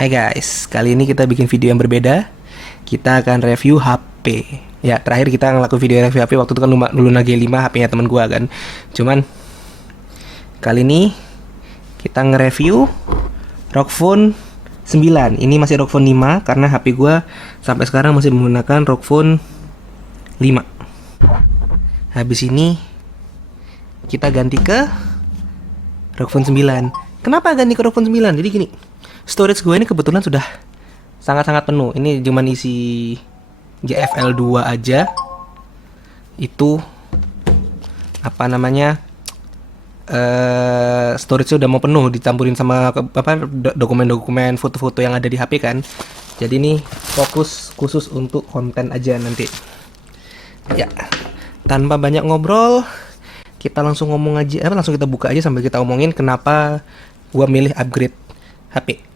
Hai guys, kali ini kita bikin video yang berbeda. Kita akan review HP. Ya, terakhir kita ngelakuin video review HP waktu itu kan Luna G5 HP-nya temen gua kan. Cuman kali ini kita nge-review ROG Phone 9. Ini masih ROG Phone 5 karena HP gua sampai sekarang masih menggunakan ROG Phone 5. Habis ini kita ganti ke ROG Phone 9. Kenapa ganti ke ROG Phone 9? Jadi gini, storage gue ini kebetulan sudah sangat-sangat penuh. Ini cuman isi GFL 2 aja. Itu apa namanya? Storage udah mau penuh, dicampurin sama dokumen-dokumen, foto-foto yang ada di HP kan. Jadi ini fokus khusus untuk konten aja nanti. Ya, tanpa banyak ngobrol, kita langsung ngomong aja, langsung kita buka aja sambil kita omongin kenapa gua milih upgrade HP.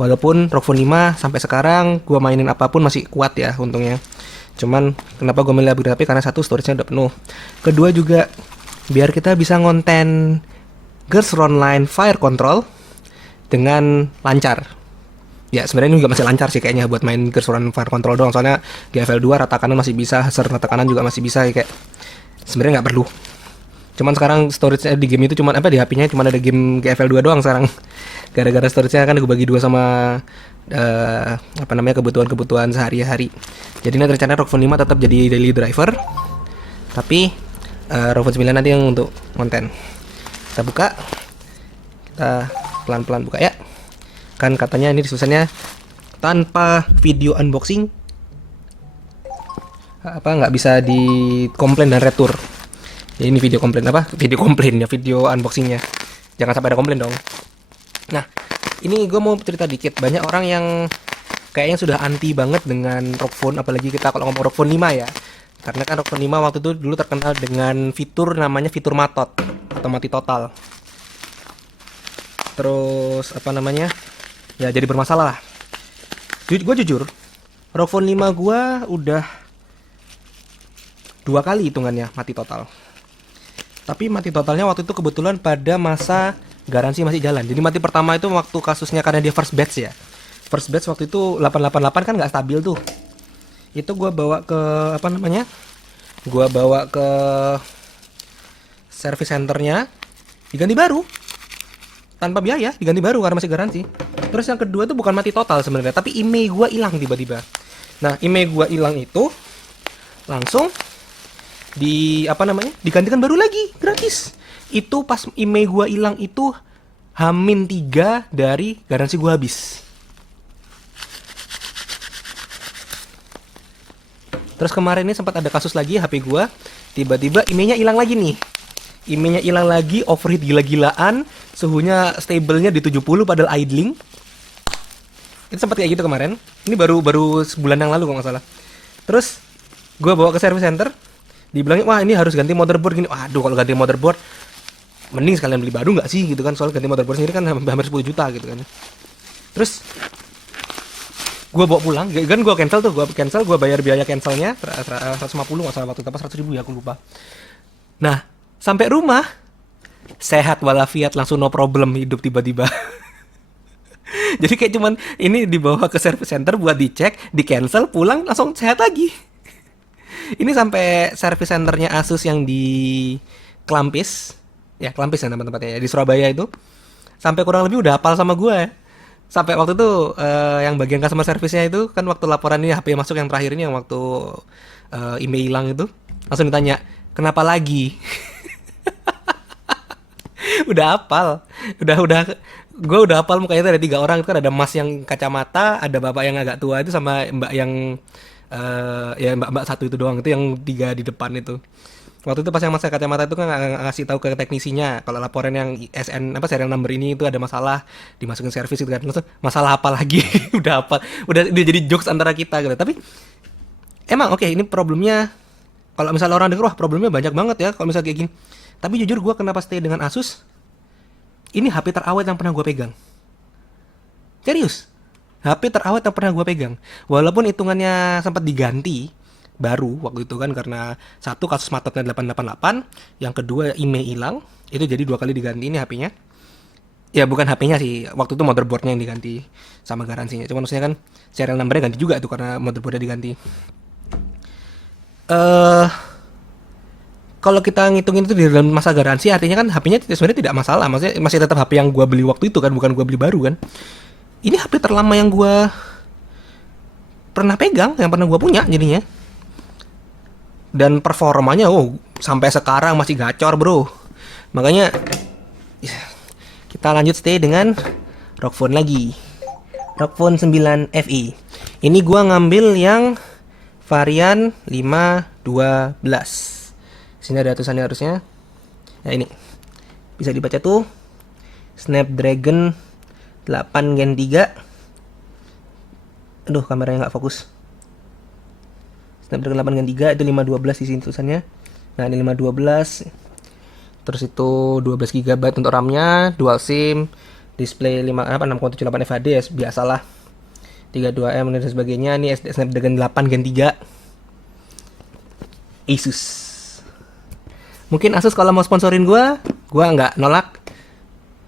Walaupun ROG Phone 5 sampai sekarang gua mainin apapun masih kuat ya untungnya. Cuman kenapa gua milih upgrade HP, karena satu, storage-nya udah penuh. Kedua juga biar kita bisa ngonten Girls Online Fire Control dengan lancar. Ya sebenarnya ini juga masih lancar sih kayaknya buat main Girls Online Fire Control doang. Soalnya GFL 2 rata kanan masih bisa, Haser rata kanan juga masih bisa ya, kayak sebenarnya nggak perlu. Cuman sekarang storage-nya di game itu cuman di HP-nya cuma ada game GFL 2 doang sekarang. Gara-gara storage-nya kan gue bagi dua sama kebutuhan-kebutuhan sehari-hari. Jadi nanti rencana ROG Phone 5 tetap jadi daily driver. Tapi ROG Phone 9 nanti yang untuk konten. Kita buka. Kita pelan-pelan buka ya. Kan katanya ini disusunnya tanpa video unboxing nggak bisa di komplain dan retur. Ya, ini video komplain video unboxingnya. Jangan sampai ada komplain dong. Nah, ini gue mau cerita dikit. Banyak orang yang kayaknya sudah anti banget dengan ROG Phone, apalagi kita kalau ngomong ROG Phone 5 ya. Karena kan ROG Phone 5 waktu itu dulu terkenal dengan fitur namanya fitur matot atau mati total. Terus ya jadi bermasalah lah. Gue jujur, ROG Phone 5 gue udah 2 kali hitungannya mati total. Tapi mati totalnya waktu itu kebetulan pada masa garansi masih jalan. Jadi mati pertama itu waktu kasusnya karena dia first batch ya. First batch waktu itu 888 kan nggak stabil tuh. Itu gue bawa ke Gue bawa ke service centernya, diganti baru. Tanpa biaya, diganti baru karena masih garansi. Terus yang kedua itu bukan mati total sebenarnya, tapi email gue hilang tiba-tiba. Nah, email gue hilang itu langsung digantikan baru lagi gratis. Itu pas email gua hilang itu H-3 dari garansi gua habis. Terus kemarin ini sempat ada kasus lagi HP gua, tiba-tiba emailnya hilang lagi nih. Emailnya hilang lagi, overheat gila-gilaan, suhunya stabilnya di 70 padahal idling. Itu sempat kayak gitu kemarin. Ini baru sebulan yang lalu kalau nggak salah. Terus gua bawa ke service center, dibilangnya wah ini harus ganti motherboard gini. Waduh, kalau ganti motherboard mending sekalian beli baru nggak sih gitu kan, soal ganti motherboard sendiri kan hampir 10 juta gitu kan. Terus gue bawa pulang, kan gue cancel, gue bayar biaya cancelnya 150 nggak salah waktu itu, 100 ribu ya aku lupa. Nah sampai rumah sehat walafiat, langsung no problem, hidup tiba-tiba. Jadi kayak cuman ini dibawa ke service center buat dicek, di cancel, pulang langsung sehat lagi. Ini sampai service centernya Asus yang di Klampis ya tempat-tempatnya ya, di Surabaya itu, sampai kurang lebih udah hafal sama gue. Sampai waktu itu yang bagian customer service-nya itu kan, waktu laporan ini HP masuk yang terakhir ini, yang waktu email hilang itu, langsung ditanya kenapa lagi. Udah hafal, gue udah hafal mukanya itu ada 3 orang. Itu kan ada mas yang kacamata, ada bapak yang agak tua itu, sama mbak yang ya mbak satu itu doang, itu yang 3 di depan itu. Waktu itu pas yang masa kacamata itu kan ngasih tahu ke teknisinya kalau laporan yang serial number ini itu ada masalah, dimasukin servis gitu kan. Terus masalah apa lagi? Udah jadi jokes antara kita gitu. Tapi emang oke, ini problemnya kalau misalnya orang denger wah problemnya banyak banget ya kalau misalnya kayak gini. Tapi jujur gue kenapa stay dengan Asus? Ini HP terawet yang pernah gue pegang. Serius. HP terawet yang pernah gue pegang. Walaupun hitungannya sempat diganti baru waktu itu kan, karena satu kasus matotnya 888, yang kedua email hilang, itu jadi 2 kali diganti ini HP-nya. Ya bukan HP-nya sih, waktu itu motherboardnya yang diganti sama garansinya. Cuma maksudnya kan serial numbernya ganti juga tuh karena motherboardnya diganti. Eh Kalau kita ngitungin itu di dalam masa garansi, artinya kan HP-nya sebenarnya tidak masalah. Maksudnya masih tetap HP yang gua beli waktu itu kan, bukan gua beli baru kan. Ini HP terlama yang gua pernah pegang, yang pernah gua punya jadinya. Dan performanya, oh sampai sekarang masih gacor bro. Makanya kita lanjut stay dengan ROG Phone lagi. ROG Phone 9 FE. Ini gua ngambil yang varian 512. Sini ada tulisannya harusnya. Nah ini bisa dibaca tuh, Snapdragon 8 Gen 3. Aduh kameranya nggak fokus. Snapdragon 8 Gen 3 itu 512 di sini tulisannya. Nah ini 512. Terus itu 12 GB untuk RAM-nya, dual SIM, display 6,78 FHD ya biasalah. 32M dan sebagainya. Ini Snapdragon 8 Gen 3. Asus. Mungkin Asus kalau mau sponsorin gua nggak nolak.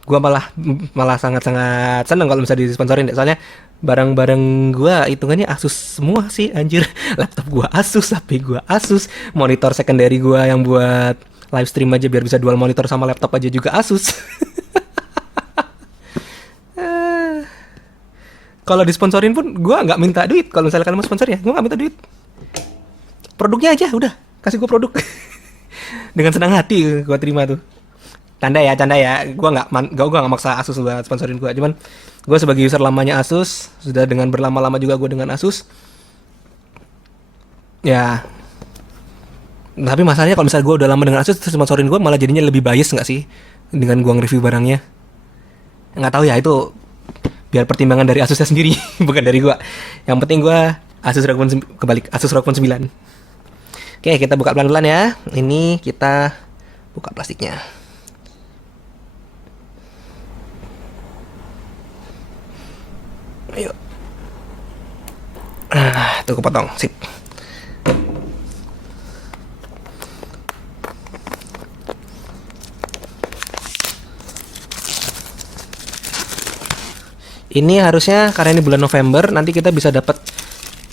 Gua malah sangat-sangat seneng kalau bisa disponsorin deh. Soalnya barang-barang gua hitungannya Asus semua sih anjir. Laptop gua Asus, HP gua Asus, monitor secondary gua yang buat live stream aja biar bisa dual monitor sama laptop aja juga Asus. Kalau disponsorin pun gua nggak minta duit. Kalau misalnya kalian mau sponsor ya, gua nggak minta duit. Produknya aja udah, kasih gua produk. Dengan senang hati gue terima tuh. Canda ya, gue nggak maksa Asus buat sponsorin gue. Cuman gue sebagai user lamanya Asus, sudah dengan berlama-lama juga gue dengan Asus. Ya, tapi masalahnya kalau misalnya gue udah lama dengan Asus terus sponsorin gue, malah jadinya lebih bias nggak sih dengan gue nge-review barangnya? Nggak tahu ya, itu biar pertimbangan dari Asusnya sendiri, bukan dari gue. Yang penting gue Asus ROG Phone 9. Oke, kita buka pelan-pelan ya. Ini kita buka plastiknya. Ayo. Tuh kepotong. Sip. Ini harusnya karena ini bulan November, nanti kita bisa dapat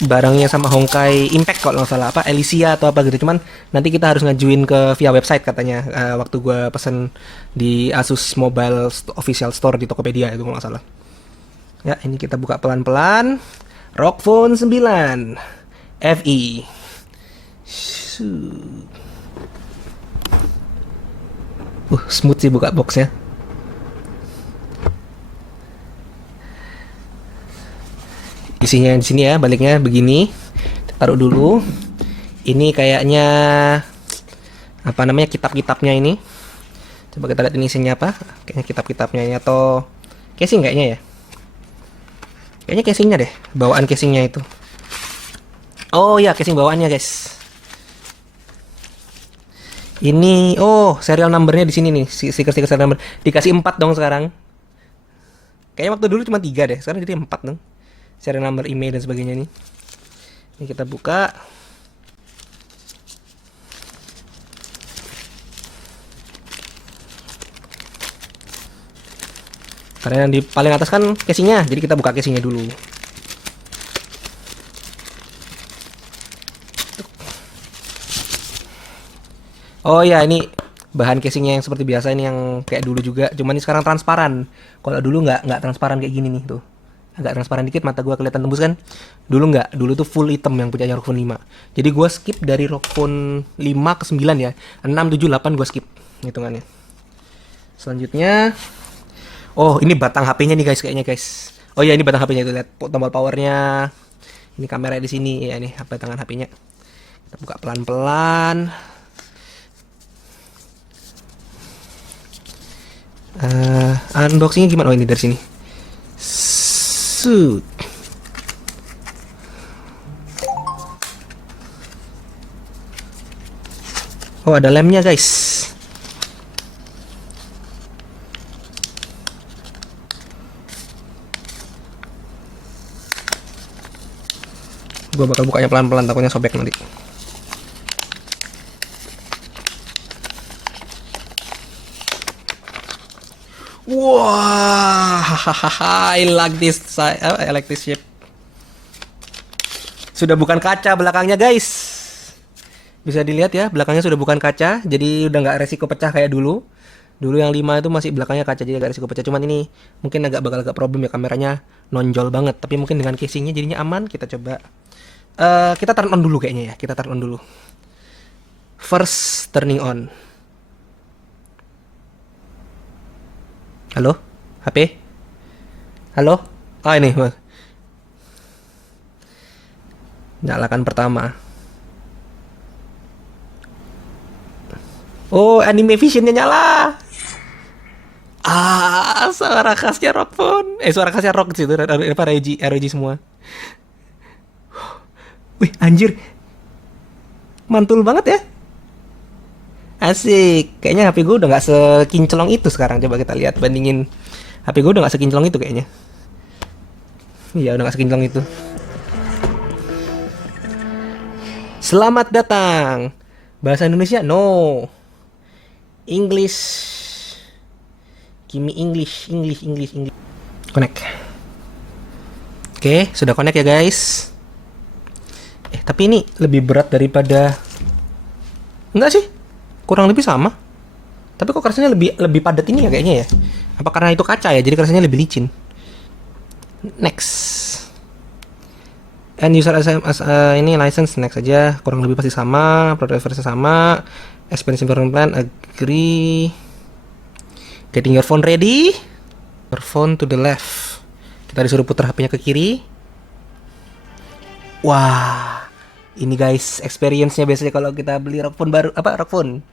barangnya sama Honkai Impact kalau nggak salah, apa Elysia atau apa gitu. Cuman nanti kita harus ngajuin ke via website katanya, waktu gue pesen di Asus Mobile Official Store di Tokopedia itu kalau nggak salah. Ya ini kita buka pelan-pelan. ROG Phone 9 FE. Smooth sih buka boxnya. Isinya di sini ya, baliknya begini. Taruh dulu. Ini kayaknya apa namanya, kitab-kitabnya ini. Coba kita lihat ini isinya apa. Kayaknya kitab-kitabnya ini atau casing kayaknya ya. Kayaknya casingnya deh, bawaan casingnya itu. Oh ya, casing bawaannya guys. Ini serial numbernya di sini nih, stiker-stiker serial number. Dikasih 4 dong sekarang. Kayaknya waktu dulu cuma 3 deh, sekarang jadi 4 dong. Serial number, email dan sebagainya nih. Ini kita buka. Karena yang di paling atas kan casingnya, jadi kita buka casingnya dulu. Oh ya, ini bahan casingnya yang seperti biasa, ini yang kayak dulu juga, cuman ini sekarang transparan. Kalau dulu nggak transparan kayak gini nih tuh. Agak transparan dikit, mata gua kelihatan tembus kan. Dulu nggak, dulu tuh full hitam yang punya ROG Phone 5. Jadi gua skip dari ROG Phone 5 ke 9 ya. 6, 7, 8 gua skip hitungannya. Selanjutnya, ini batang HP-nya nih guys, kayaknya guys. Oh iya, ini batang HP-nya itu, lihat tombol powernya. Ini kamera di sini ya, ini batangan HP-nya. Kita buka pelan-pelan. Unboxingnya gimana? Oh ini dari sini. Oh ada lemnya guys. Gua bakal bukanya pelan-pelan, takutnya sobek nanti. Wah, I like this. I like this shape. Sudah bukan kaca belakangnya guys. Bisa dilihat ya, belakangnya sudah bukan kaca. Jadi udah nggak resiko pecah kayak dulu. Dulu yang 5 itu masih belakangnya kaca, jadi agak resiko pecah. Cuman ini mungkin bakal agak problem ya, kameranya nonjol banget. Tapi mungkin dengan casingnya jadinya aman. Kita coba. Kita turn on dulu kayaknya ya. Kita turn on dulu. First turning on. Halo? HP? Halo? Oh ini. Nyalakan pertama. Oh, anime visionnya nyala. Suara khasnya rock phone. Suara khasnya rock sih itu. Apa ROG semua. Wih, anjir. Mantul banget ya. Asik. Kayaknya HP gue udah gak sekinclong itu sekarang. Coba kita lihat, bandingin. HP gue udah gak sekinclong itu kayaknya. Iya, udah gak sekinclong itu. Selamat datang. Bahasa Indonesia? No. English. Kimi English. Connect. Oke, sudah connect ya guys. Tapi ini lebih berat daripada. Enggak sih, kurang lebih sama. Tapi kok kerasnya lebih padat ini ya kayaknya ya. Apa karena itu kaca ya, jadi kerasnya lebih licin. Next. And user ini license, next aja. Kurang lebih pasti sama. Product versi sama. Expensive plan, agree. Getting your phone ready. Your phone to the left. Kita disuruh putar HP-nya ke kiri. Wah, ini guys experience-nya biasanya kalau kita beli rock phone baru, rock phone.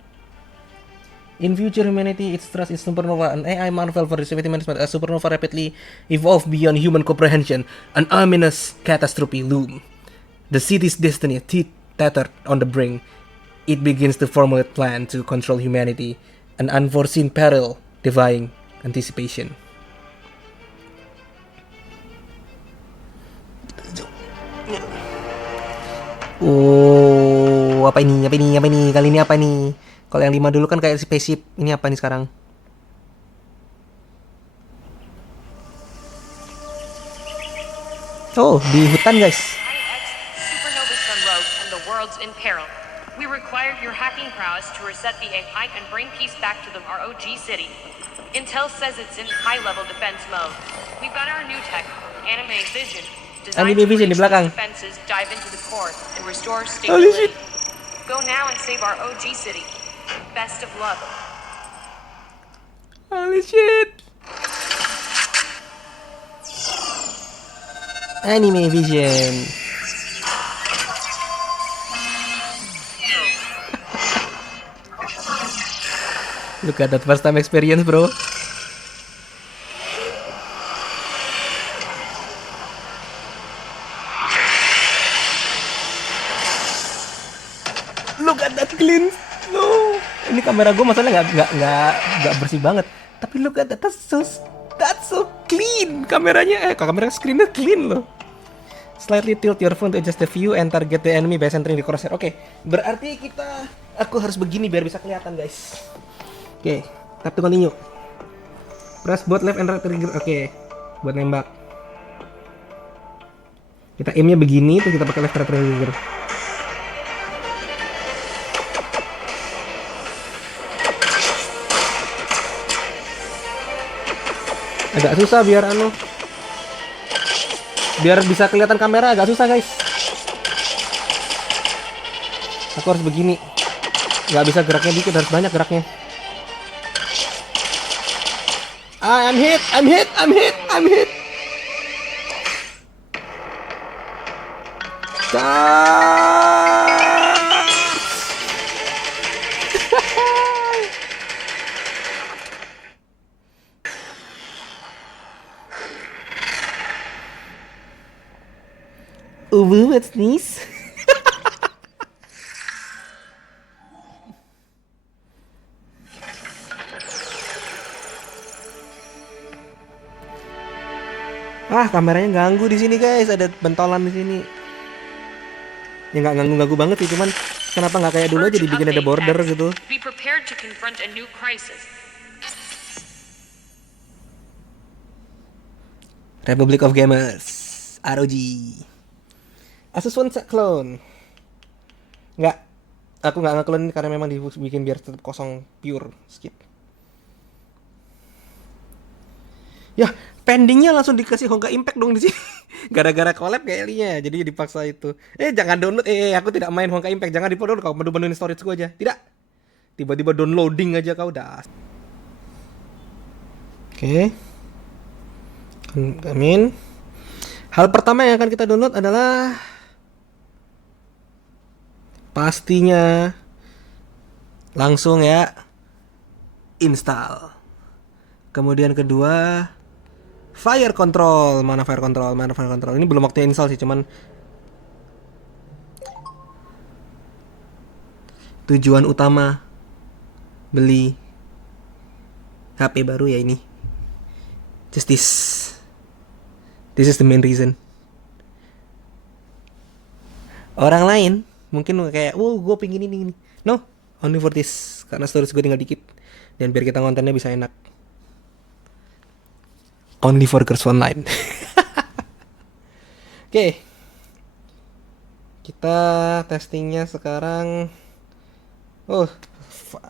In future humanity, its trust in supernova, an AI marvel for the safety management. As supernova rapidly evolve beyond human comprehension, an ominous catastrophe loom. The city's destiny tethered on the brink. It begins to formulate plan to control humanity, an unforeseen peril defying anticipation. Oh, apa ini? Kali ini apa nih? Kalau yang 5 dulu kan kayak spaceship. Ini apa nih sekarang? Oh, di hutan guys. Supernova's gone rogue and the world's in peril. We require your hacking prowess to reset the AI and bring peace back to the ROG city. Intel says it's in high-level defense mode. We've got our new tech, Anime Vision, designed to Vision di breach belakang. those defenses, dive into the core, and restore stability. Go now and save our OG city. Best of luck. Holy shit. Anime Vision. Look at that first time experience, bro. Look at that clean. No, ini kamera gue masalahnya nggak bersih banget. Tapi look at that, that's so clean. Kameranya, kamera screennya clean loh. Slightly tilt your phone to adjust the view and target the enemy by centering the crosshair. Oke, berarti aku harus begini biar bisa kelihatan guys. Oke, tap to continue. Press both left and right trigger. Oke, buat nembak. Kita aimnya begini, tuh kita pakai left right trigger. Agak susah biar bisa kelihatan kamera, agak susah guys. Aku harus begini, nggak bisa geraknya dikit, harus banyak geraknya. I'm hit. What's this? Kameranya ganggu di sini guys, ada bentolan di sini. Ya nggak ganggu banget sih, cuman kenapa nggak kayak dulu aja dibikin ada border gitu? Be prepared to confront a new crisis. Republic of Gamers, ROG. Asus One clone. Nggak, aku nggak nge-clone karena memang dibikin biar tetap kosong, pure, skip. Ya, pendingnya langsung dikasih Honka Impact dong di sini. Gara-gara collab kayaknya, jadi dipaksa itu. Jangan download, aku tidak main Honka Impact, jangan di-download kau menu storage gua aja. Tidak. Tiba-tiba downloading aja kau dah. Oke. Amin. Hal pertama yang akan kita download adalah pastinya langsung ya install. Kemudian kedua fire control. Mana fire control? Mana fire control? Ini belum waktunya install sih, cuman tujuan utama beli HP baru ya ini. Just this. This is the main reason. Orang lain mungkin kayak, gue pingin ini. No, only for this. Karena storage gue tinggal dikit. Dan biar kita kontennya bisa enak. Only for Girls Online. Oke. Kita testingnya sekarang.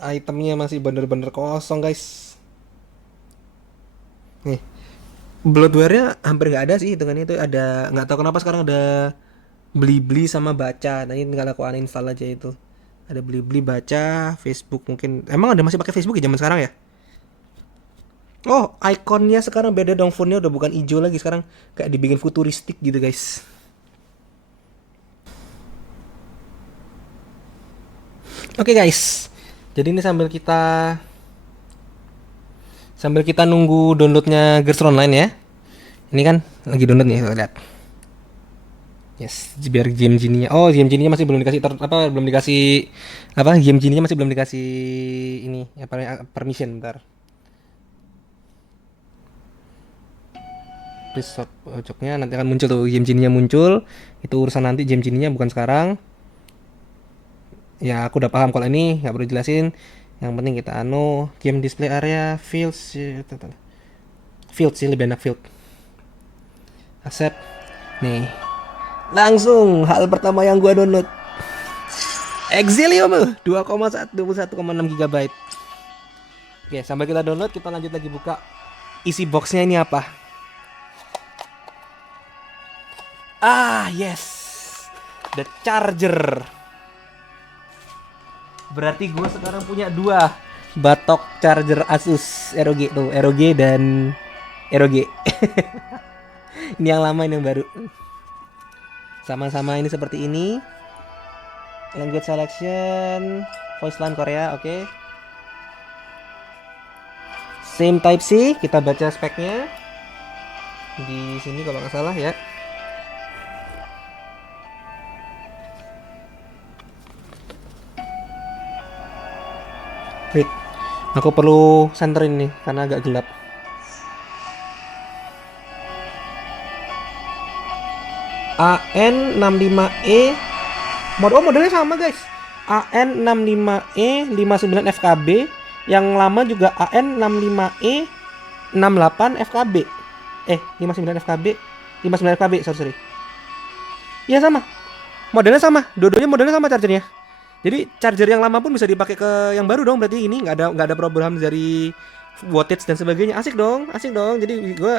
Itemnya masih bener-bener kosong guys. Nih, bloatware-nya hampir nggak ada sih hitungannya. Itu ada, nggak tahu kenapa sekarang ada beli-beli sama baca. Nah ini tinggal aku uninstall aja itu. Ada beli-beli, baca, Facebook mungkin. Emang ada masih pakai Facebook ya zaman sekarang ya? Oh, ikonnya sekarang beda dong, fontnya udah bukan hijau lagi, sekarang kayak dibikin futuristik gitu guys. Oke guys, jadi ini sambil kita nunggu downloadnya Girls Online ya. Ini kan lagi download nih, lihat. Yes, biar game genie-nya. Oh, game genie-nya masih belum dikasih game genie-nya masih belum dikasih ini permission, bentar. Please stop pojoknya, nanti akan muncul tuh game genie-nya muncul. Itu urusan nanti, game genie-nya bukan sekarang. Ya, aku udah paham kalau ini nggak perlu jelasin. Yang penting kita game display area field sih, lebih enak field. Accept. Nih. Langsung hal pertama yang gua download. Exilium 21,6 GB. Oke, sambil kita download, kita lanjut lagi buka isi boxnya ini apa. Yes. The charger. Berarti gue sekarang punya 2 batok charger Asus ROG tuh, ROG dan ROG. Ini yang lama, ini yang baru. Sama-sama ini seperti ini. Language selection, voice line Korea, oke. Same type C, kita baca speknya di sini kalau nggak salah ya. Wait, aku perlu senterin nih karena agak gelap. AN65E modelnya sama guys. AN65E 59 FKB, yang lama juga AN65E 68 FKB. 59 FKB, 59 FKB, sorry. Iya sama. Dua-duanya modelnya sama chargernya. Jadi charger yang lama pun bisa dipakai ke yang baru dong, berarti ini nggak ada problem dari wattage dan sebagainya. Asik dong. Jadi gue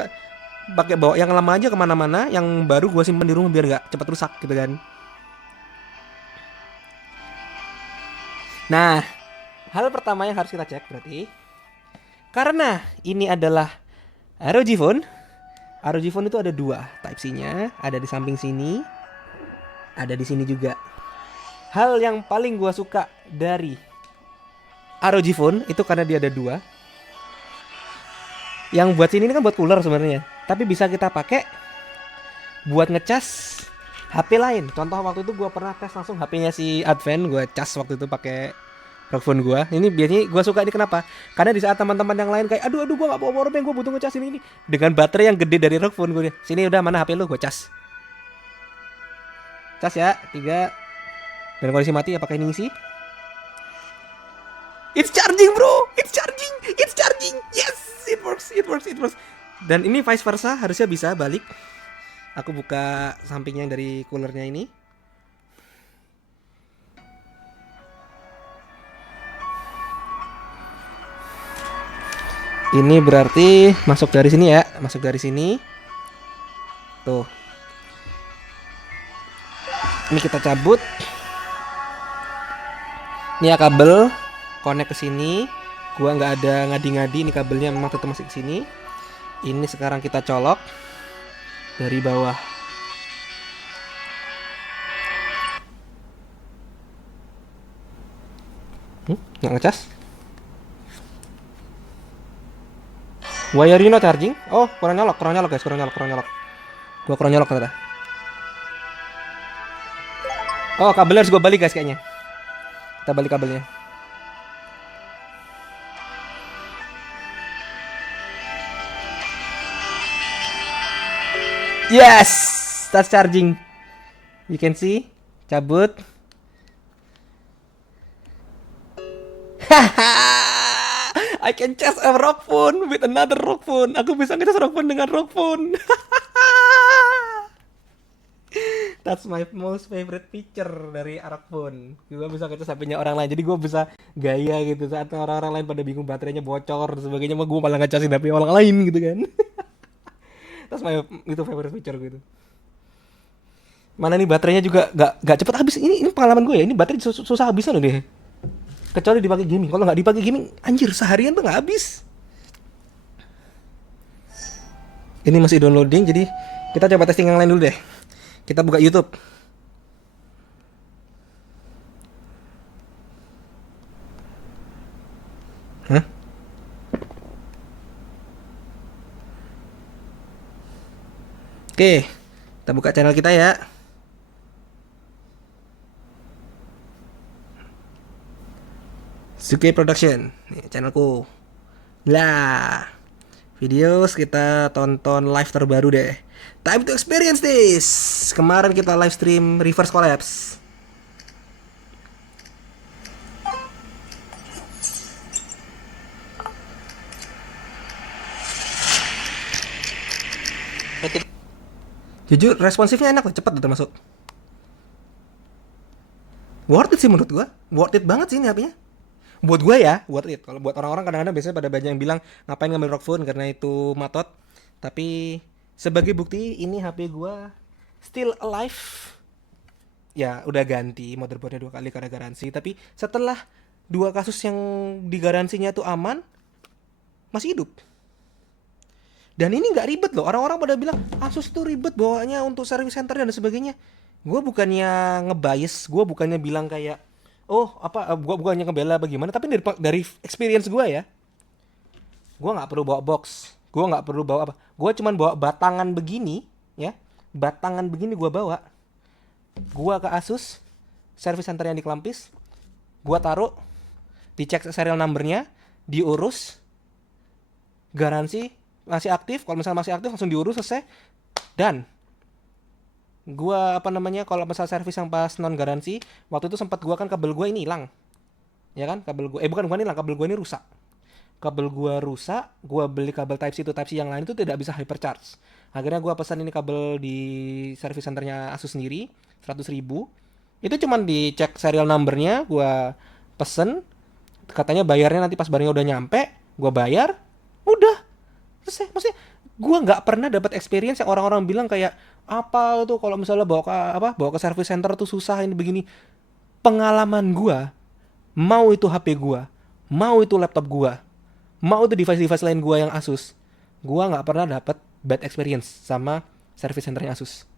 pakai bawa yang lama aja kemana-mana, yang baru gue simpen di rumah biar nggak cepat rusak gitu kan. Nah, hal pertama yang harus kita cek berarti, karena ini adalah ROG Phone. ROG Phone itu ada 2 Type C-nya, ada di samping sini, ada di sini juga. Hal yang paling gua suka dari ROG Phone itu karena dia ada 2. Yang buat sini ini kan buat cooler sebenarnya, tapi bisa kita pakai buat ngecas HP lain. Contoh waktu itu gua pernah tes langsung HP-nya si Advent, gua cas waktu itu pakai ROG Phone gua. Ini biasanya gua suka ini kenapa? Karena di saat teman-teman yang lain kayak aduh gua enggak bawa powerbank, gua butuh ngecas ini. Dengan baterai yang gede dari ROG Phone gua, sini udah mana HP lu, gua cas. Cas ya, 3. Dan kondisi mati apakah ini ngisi? It's charging bro, it's charging. Yes, it works. Dan ini vice versa, harusnya bisa balik. Aku buka sampingnya yang dari coolernya ini. Ini berarti masuk dari sini ya, masuk dari sini. Tuh. Ini kita cabut. Ini ya kabel connect ke sini. Gua nggak ada ngadi-ngadi, ini kabelnya memang tetap masih ke sini. Ini sekarang kita colok dari bawah. Nggak ngecas? Why are you not charging? Oh, kurang nyolok guys, kurang nyolok. Gua kurang nyolok ternyata. Oh, kabelnya harus gua balik guys kayaknya. Kita balik kabelnya. Yes, that's charging. You can see, cabut. I can charge a rock phone with another rock phone. Aku bisa ngecas rock phone dengan rock phone. That's my most favorite feature dari rock phone. Gue bisa ngecas HP-nya orang lain. Jadi gue bisa gaya gitu saat orang-orang lain pada bingung baterainya bocor dan sebagainya, mah gue malah ngecasin HP orang lain gitu kan. That's my itu favorite feature gitu. Mana nih baterainya juga gak cepet habis. Ini pengalaman gue ya. Ini baterai susah habisnya loh deh. Kecuali dipakai gaming. Kalau nggak dipakai gaming, anjir seharian tuh nggak habis. Ini masih downloading, jadi kita coba testing yang lain dulu deh. Kita buka YouTube. Hah? Oke, kita buka channel kita ya. Suke Production, nih channelku. Lah, videos kita tonton live terbaru deh. Time to experience this. Kemarin kita live stream Reverse Collapse. Jujur responsifnya enak loh, cepet udah masuk. Worth it sih menurut gua. Worth it banget sih ini HP-nya. Buat gue ya, worth it. Kalau buat orang-orang kadang-kadang biasanya pada banyak yang bilang ngapain ngambil rock phone karena itu matot. Tapi sebagai bukti ini HP gue still alive. Ya udah ganti motherboardnya 2 kali karena garansi. Tapi setelah 2 kasus yang digaransinya tuh aman, masih hidup. Dan ini nggak ribet loh. Orang-orang pada bilang Asus itu ribet bawanya untuk service center dan sebagainya. Gue bukannya ngebias, gue bukannya bilang kayak gua bukannya ngebela bagaimana, tapi dari experience gua ya. Gua nggak perlu bawa box. Gua nggak perlu bawa apa. Gua cuman bawa batangan begini, ya. Batangan begini gua bawa. Gua ke Asus, service center yang di Kelampis. Gua taruh, dicek serial numbernya, diurus. Garansi masih aktif, kalau misalnya masih aktif langsung diurus, selesai. Dan gua kalau masalah servis yang pas non garansi, waktu itu sempat gua kan kabel gua ini hilang. Ya kan? Kabel gua bukan hilang, kabel gua ini rusak. Kabel gua rusak, gua beli kabel Type C to Type C yang lain itu tidak bisa hypercharge. Akhirnya gua pesan ini kabel di service centernya Asus sendiri, 100.000. Itu cuman dicek serial numbernya, gua pesen, katanya bayarnya nanti pas barangnya udah nyampe, gua bayar, udah. Selesai. Maksudnya gua nggak pernah dapat experience yang orang-orang bilang kayak apa tuh kalau misalnya bawa ke service center tuh susah ini begini. Pengalaman gua, mau itu HP gua, mau itu laptop gua, mau itu device-device lain gua yang Asus, gua nggak pernah dapat bad experience sama service centernya Asus.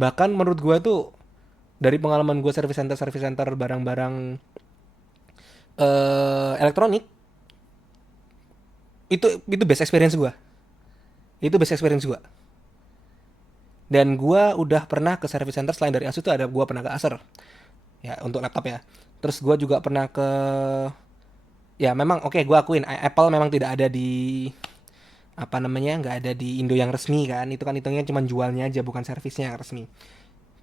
Bahkan menurut gua tuh dari pengalaman gua service center barang-barang elektronik, itu best experience gua. Itu best experience gua. Dan gua udah pernah ke service center selain dari Asus tuh gua pernah ke Acer. Ya, untuk laptop ya. Terus gua juga pernah ke ya memang gua akuin Apple memang tidak ada di nggak ada di Indo yang resmi kan. Itu kan hitungnya cuma jualnya aja, bukan servisnya yang resmi.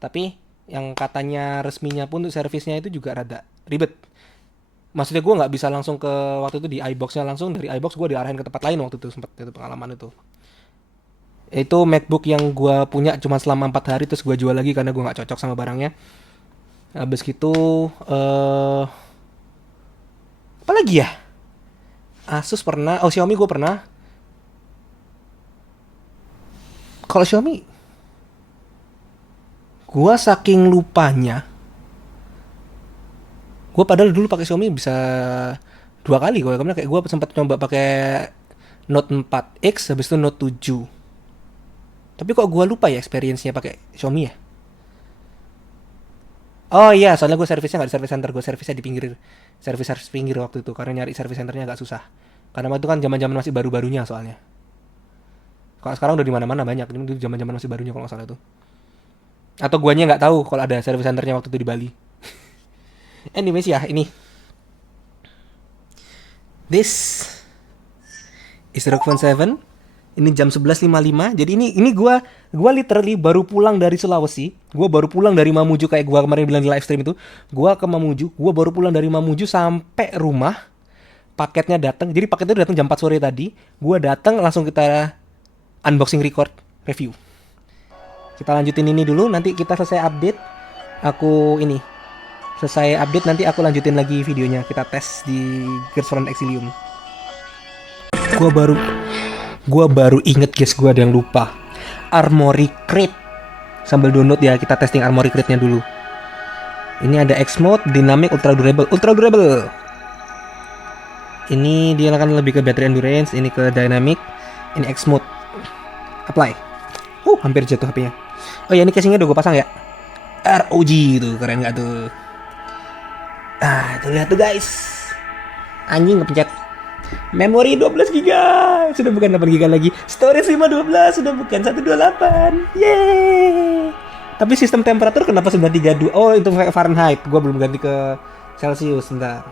Tapi yang katanya resminya pun untuk servisnya itu juga rada ribet. Maksudnya gue nggak bisa langsung ke waktu itu di iBox-nya langsung, dari iBox gue diarahin ke tempat lain waktu itu, sempat itu pengalaman itu. Itu MacBook yang gua punya cuma selama 4 hari terus gua jual lagi karena gua nggak cocok sama barangnya. Habis gitu apa lagi ya? Asus pernah, oh Xiaomi gua pernah. Kalau Xiaomi gua saking lupanya, gua padahal dulu pakai Xiaomi bisa 2 kali. Gua kemarin kayak gua sempat coba pakai Note 4X, habis itu Note 7. Tapi kok gua lupa ya experience-nya pakai Xiaomi ya. Oh iya, soalnya gue servisnya nggak di service center, gue servisnya di pinggir, service pinggir waktu itu, karena nyari service centernya agak susah. Karena itu kan zaman-zaman masih baru-barunya soalnya. Kalau sekarang udah di mana-mana banyak, ini dulu zaman-zaman masih barunya kalau nggak salah itu. Atau guanya nggak tahu kalau ada service centernya waktu itu di Bali. Anyways ya, ini. This is the ROG Phone 7. Ini jam 11.55. Jadi ini gua literally baru pulang dari Sulawesi. Gua baru pulang dari Mamuju kayak gua kemarin bilang di live stream itu. Gua ke Mamuju, gua baru pulang dari Mamuju sampai rumah. Paketnya datang. Jadi paket itu datang jam 4 sore tadi. Gua datang langsung kita unboxing record review. Kita lanjutin ini dulu, nanti kita selesai update. Selesai update nanti aku lanjutin lagi videonya. Kita tes di Gears Front Exilium. Gua baru inget guys, gua ada yang lupa. Armory Crate. Sambil download ya, kita testing Armory Crate-nya dulu. Ini ada X mode, dynamic, ultra durable. Ultra durable. Ini dia akan lebih ke battery endurance, ini ke dynamic, ini X mode. Apply. Hampir jatuh HP-nya. Oh ya, ini casingnya udah gue pasang ya. ROG tuh, keren gak tuh? Tuh lihat tuh guys. Anjing ngepencet. Memori 12 GB. Sudah bukan 8 GB lagi. Storage 512 sudah bukan 128. Yeay. Tapi sistem temperatur kenapa 932? Oh, itu Fahrenheit. Gua belum ganti ke Celsius, bentar.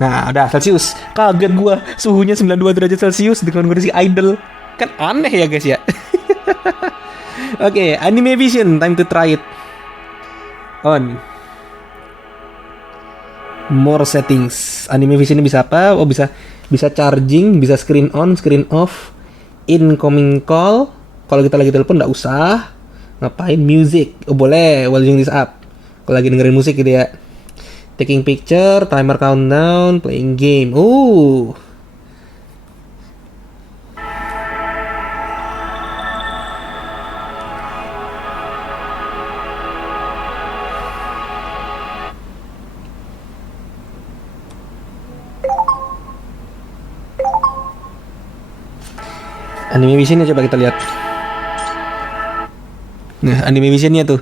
Nah, udah Celsius. Kaget gua, suhunya 92 derajat Celsius dengan kondisi idle. Kan aneh ya, guys ya. Oke, Anime Vision, time to try it. On. More settings. Anime Vision ini bisa apa? Oh, bisa charging, bisa screen on, screen off, incoming call. Kalau kita lagi telepon nggak usah. Ngapain? Music. Oh, boleh while using this app. Kalau lagi dengerin musik gitu ya. Taking picture, timer countdown, playing game. Anime Vision-nya coba kita lihat. Nah, Anime Vision-nya tuh.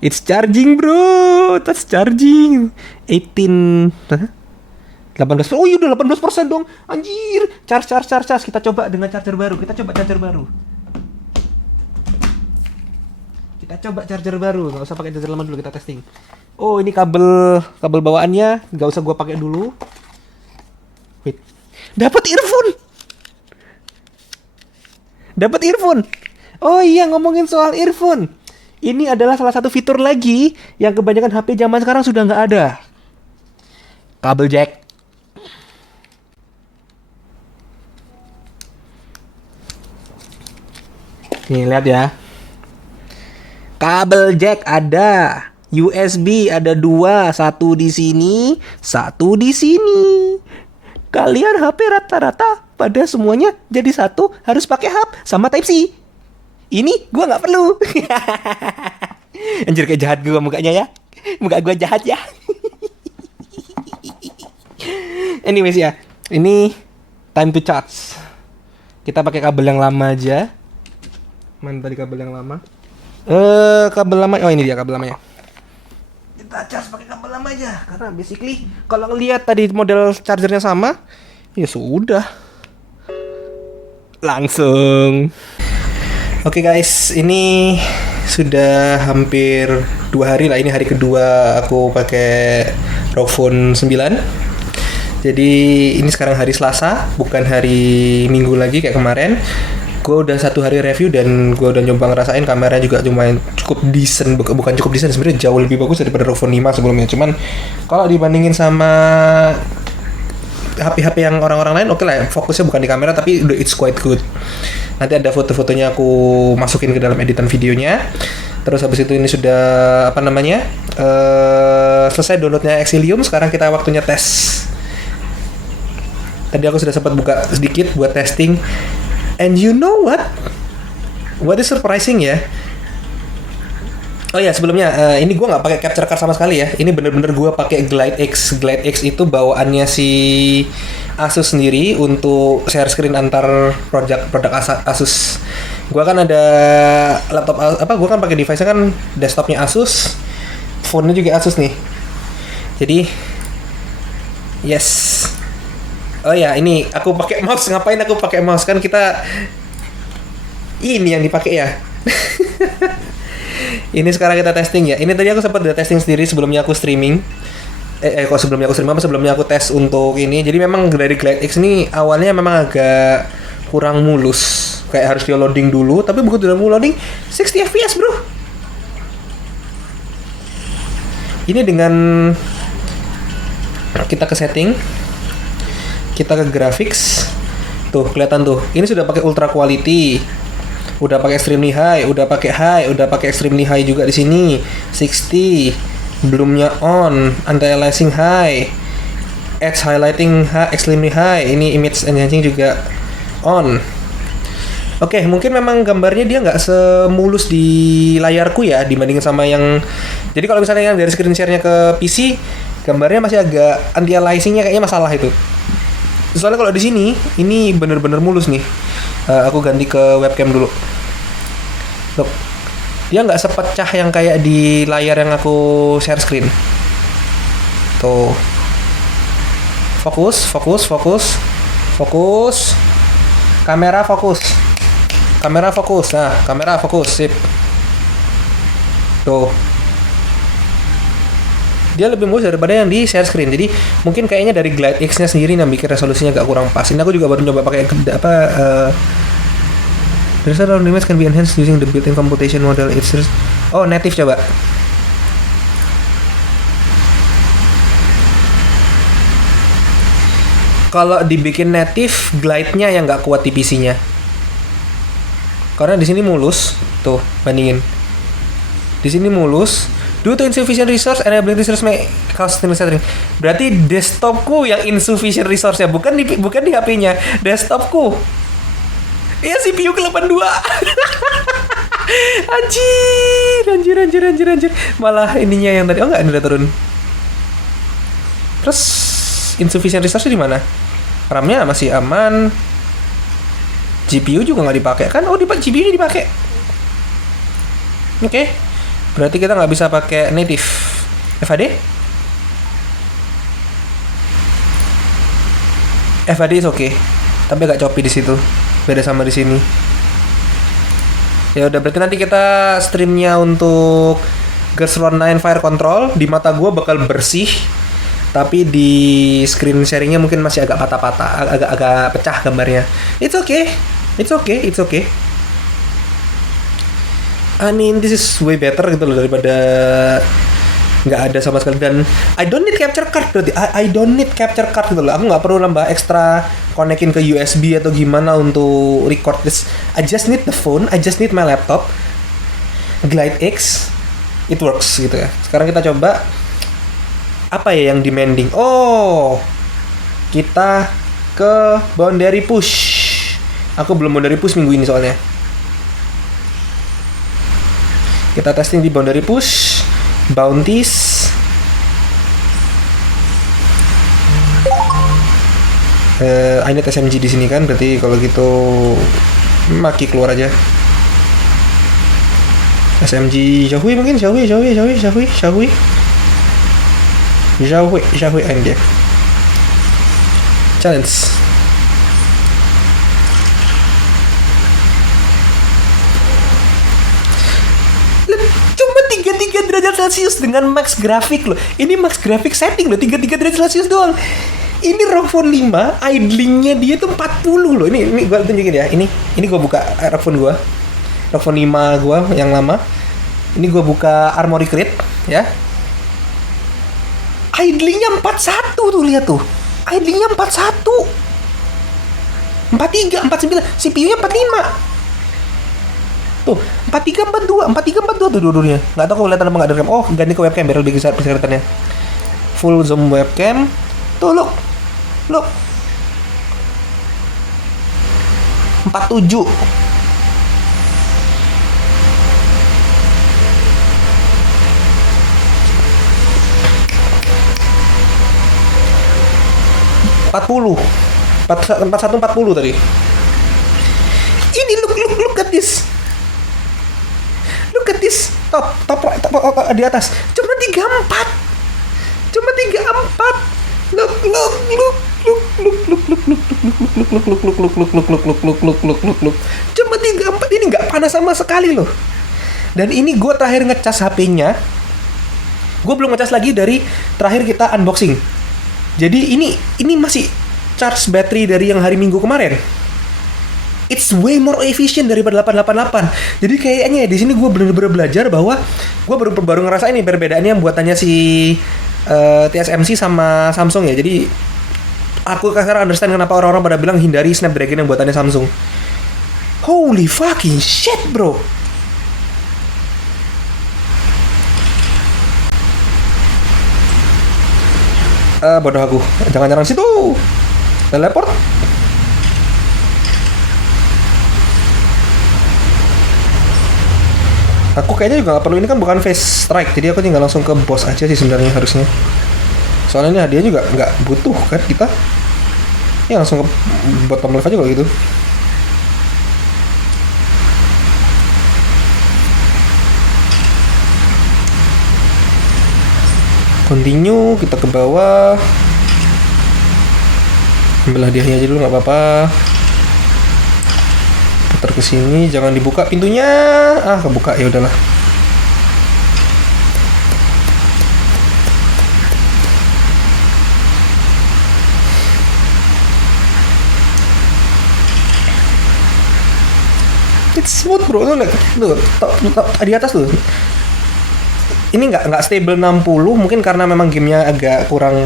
It's charging bro, that's charging. 18 18%. Oh iya udah 18% dong. Anjir. Charge. Kita coba dengan charger baru. Kita coba charger baru. Gak usah pakai charger lama dulu, kita testing. Oh, ini kabel bawaannya gak usah gua pakai dulu. Wait. Dapat earphone. Oh iya, ngomongin soal earphone. Ini adalah salah satu fitur lagi yang kebanyakan HP zaman sekarang sudah nggak ada. Kabel jack. Nih, lihat ya. Kabel jack ada. USB ada 2, satu di sini, satu di sini. Kalian HP rata-rata pada semuanya jadi satu harus pakai hub sama Type C. Ini gua nggak perlu. Anjir, kayak jahat gua mukanya ya. Muka gua jahat ya. Anyways ya, ini time to charge. Kita pakai kabel yang lama aja. Mana tadi kabel yang lama? Kabel lama. Oh, ini dia kabel lamanya. Kita charge pakai kabel lama aja karena basically kalau ngelihat tadi model chargernya sama, ya sudah. Langsung. Oke guys, ini sudah hampir 2 hari lah. Ini hari kedua aku pakai ROG Phone 9. Jadi ini sekarang hari Selasa, bukan hari Minggu lagi kayak kemarin. Gue udah 1 hari review dan gue udah nyoba ngerasain kameranya juga cukup decent, bukan cukup decent, sebenarnya jauh lebih bagus daripada ROG Phone 5 sebelumnya. Cuman kalau dibandingin sama HP-HP yang orang-orang lain, oke lah, fokusnya bukan di kamera tapi it's quite good. Nanti ada foto-fotonya aku masukin ke dalam editan videonya. Terus habis itu ini sudah selesai downloadnya Exilium. Sekarang kita waktunya tes. Tadi aku sudah sempat buka sedikit buat testing. And you know what? What is surprising ya? Oh ya, sebelumnya ini gue nggak pakai capture card sama sekali ya. Ini bener-bener gue pakai Glide X. Glide X itu bawaannya si Asus sendiri untuk share screen antar produk Asus. Gue kan ada laptop gue kan pakai device-nya kan desktopnya Asus, phone-nya juga Asus nih. Jadi yes. Oh ya, ini aku pakai mouse. Ngapain aku pakai mouse? Kan kita ini yang dipakai ya. Ini sekarang kita testing ya. Ini tadi aku sempat udah testing sendiri sebelumnya aku streaming. Sebelumnya aku tes untuk ini. Jadi memang dari Glide X ini awalnya memang agak kurang mulus. Kayak harus dia loading dulu, tapi begitu udah mau loading 60 fps, bro. Ini dengan kita ke setting, kita ke graphics. Tuh, kelihatan tuh. Ini sudah pakai ultra quality. Udah pakai extremely high, udah pakai extremely high juga di sini. 60, belumnya on, anti-aliasing high, edge highlighting high, extremely high. Ini image enhancing juga on. Oke, mungkin memang gambarnya dia nggak semulus di layarku ya dibandingin sama yang. Jadi kalau misalnya yang dari screen share-nya ke PC, gambarnya masih agak anti-aliasing-nya kayaknya masalah itu. Soalnya kalau di sini, ini bener-bener mulus nih. Aku ganti ke webcam dulu. Loh, dia nggak sepecah yang kayak di layar yang aku share screen. Tuh. Fokus. Kamera fokus. Nah, kamera fokus. Sip. Tuh. Dia lebih mulus daripada yang di share screen. Jadi mungkin kayaknya dari Glide X-nya sendiri yang bikin resolusinya agak kurang pas. Ini aku juga baru nyoba pakai the result of the image can be enhanced using the built-in computation model. Oh, native coba. Kalau dibikin native, glide-nya yang nggak kuat di PC-nya. Karena di sini mulus, tuh bandingin. Di sini mulus. Due to insufficient resource, enabling resource may cause setting. Berarti desktopku yang insufficient resource ya, bukan di HP-nya, desktopku. Iya, CPU ke-82. Anjir. Malah ininya yang tadi. Oh enggak, ini udah turun. Terus insufficient resource di mana? RAM-nya masih aman. GPU juga nggak dipakai kan? Oh, GPU-nya dipakai. Oke. Berarti kita nggak bisa pakai native. FHD? FHD is oke. Tapi agak choppy di situ. Beda sama di sini. Ya udah, berarti nanti kita streamnya untuk Gears Run 9 Fire Control. Di mata gue bakal bersih. Tapi di screen sharingnya mungkin masih agak patah-patah, agak pecah gambarnya. It's okay. I mean, this is way better gitu loh daripada nggak ada sama sekali. Dan I don't need capture card berarti. I don't need capture card gitu loh. Aku nggak perlu nambah ekstra konekin ke USB atau gimana untuk record this. I just need the phone. I just need my laptop. Glide X, it works gitu ya. Sekarang kita coba apa ya yang demanding. Oh, kita ke boundary push. Aku belum boundary push minggu ini soalnya. Kita testing di boundary push, bounties. I need SMG di sini kan, berarti kalau gitu maki keluar aja. SMG Xiaohui mungkin, Xiaohui AMD. Challenge. Cuma 33 derajat Celcius dengan max grafik loh. Ini max grafik setting loh, 33 derajat Celcius doang. Ini ROG Phone 5, idlingnya dia tuh 40 loh. Ini gua tunjukin ya. Ini gua buka ROG Phone gua. ROG Phone 5 gua yang lama. Ini gue buka Armory Crate ya. Idlingnya 41 tuh, lihat tuh. Idlingnya 41. 43, 49, CPU-nya 45. Tuh, 43, 42, 43, 42 tuh dua-duanya. Nggak tahu kelihatan apa nggak ada webcam. Oh, ganti ke webcam biar lebih kelihatannya. Full zoom webcam. Tuh, look. 47. Empat satu 40 tadi. Ini look at this. Look at this. Top di atas. Cuma 34. Look. Cuma 34. Ini nggak panas sama sekali loh. Dan ini gue terakhir ngecas HP-nya. Gue belum ngecas lagi dari terakhir kita unboxing. Jadi ini masih charge battery dari yang hari Minggu kemarin. It's way more efficient daripada 888. Jadi kayaknya di sini gue bener-bener belajar bahwa gue baru ngerasain nih perbedaannya buatannya si TSMC sama Samsung ya. Jadi aku sekarang understand kenapa orang-orang pada bilang hindari Snapdragon yang buatannya Samsung. Holy fucking shit, bro. Bodoh aku. Jangan nyerang situ. Teleport. Aku kayaknya juga gak perlu, ini kan bukan face strike, jadi aku tinggal langsung ke boss aja sih sebenarnya harusnya. Soalnya ini hadiah juga nggak butuh kan kita. Ya langsung ke bottom left aja kalau gitu. Continue, kita ke bawah. Ambil hadiahnya aja dulu nggak apa-apa. Putar ke sini, jangan dibuka pintunya. Kebuka, ya udahlah. It's smooth, bro. Tuh, di atas tuh. Ini nggak stable 60, mungkin karena memang gamenya agak kurang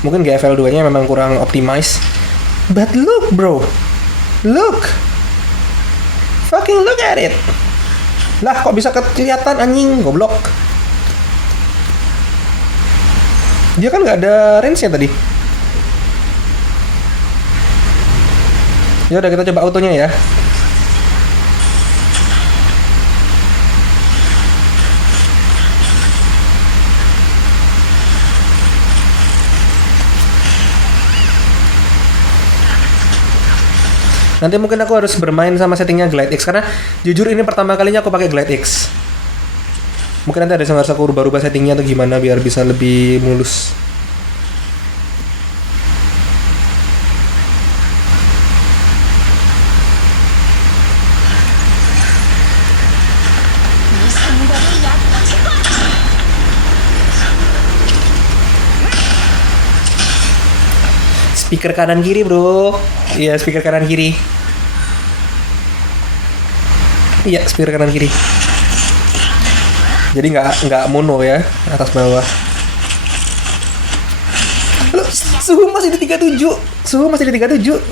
mungkin GFL 2 nya memang kurang optimize. But look, bro, look, fucking look at it. Lah, kok bisa kelihatan anjing, goblok. Dia kan nggak ada range nya tadi. Ya udah, kita coba autonya ya. Nanti mungkin aku harus bermain sama settingnya Glide X, karena jujur ini pertama kalinya aku pakai Glide X. Mungkin nanti ada yang harus aku rubah-rubah settingnya atau gimana biar bisa lebih mulus. Speaker kanan kiri, bro. Iya, speaker kanan kiri. Iya, speaker kanan kiri. Jadi nggak mono ya, atas bawah. Loh, suhu masih di 37. Suhu masih di 37.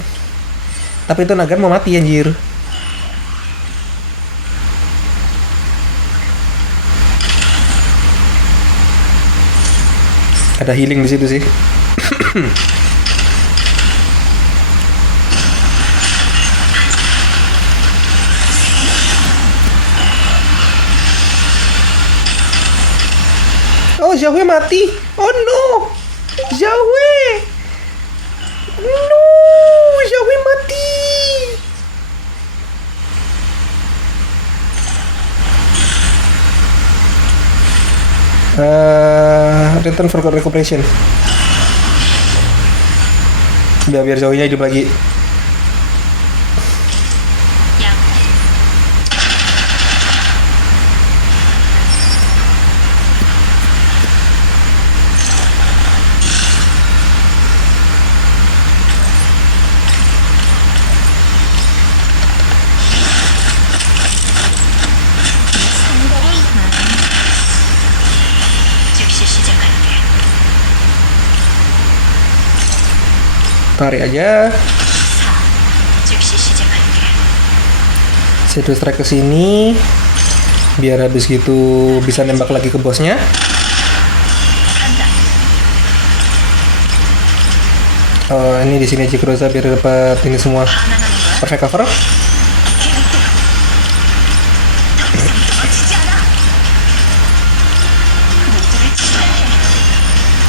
Tapi itu Nagan mau mati anjir. Ada healing di situ sih. Oh, Xiaohui mati. Oh no. Xiaohui. No, Xiaohui mati. Return for recuperation. Biar Xiaohui-nya hidup lagi. Tarik aja. 즉시 시작할게. Shadow Strike ke sini. Biar habis gitu bisa nembak lagi ke bosnya. Oh, ini di sini aja Groza biar dapat ini semua. Perfect cover.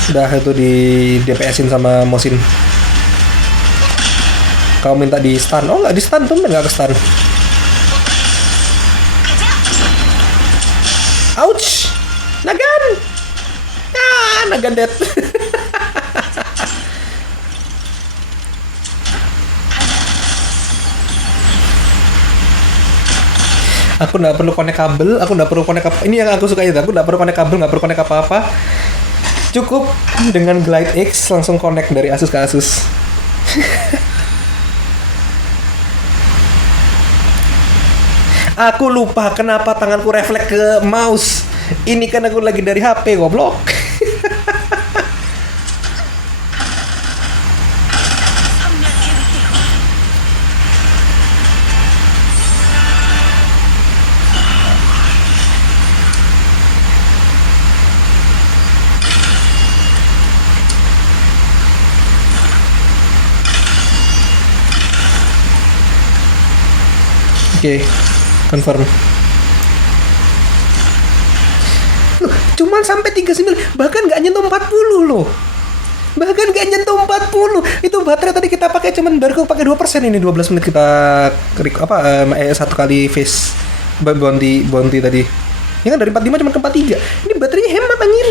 Udah itu di DPS-in sama Mosin. Kau minta di stun. Oh, nggak di stun tuh, nggak ke stun. Ouch! Nagan! Ah, Nagan dead. Aku nggak perlu connect kabel, Ini yang aku suka itu. Aku nggak perlu connect kabel, nggak perlu connect apa-apa. Cukup dengan Glide X langsung connect dari Asus ke Asus. Aku lupa kenapa tanganku refleks ke mouse. Ini kan aku lagi dari HP, goblok. Oke, confirm. Loh, cuman sampai 39, bahkan nggak nyentuh 40 loh. Bahkan nggak nyentuh 40. Itu baterai tadi kita pakai cuman baru pakai 2%, ini 12 menit kita satu kali face bounty tadi. Ya kan dari 45 cuma ke 43. Ini baterainya hemat anjir.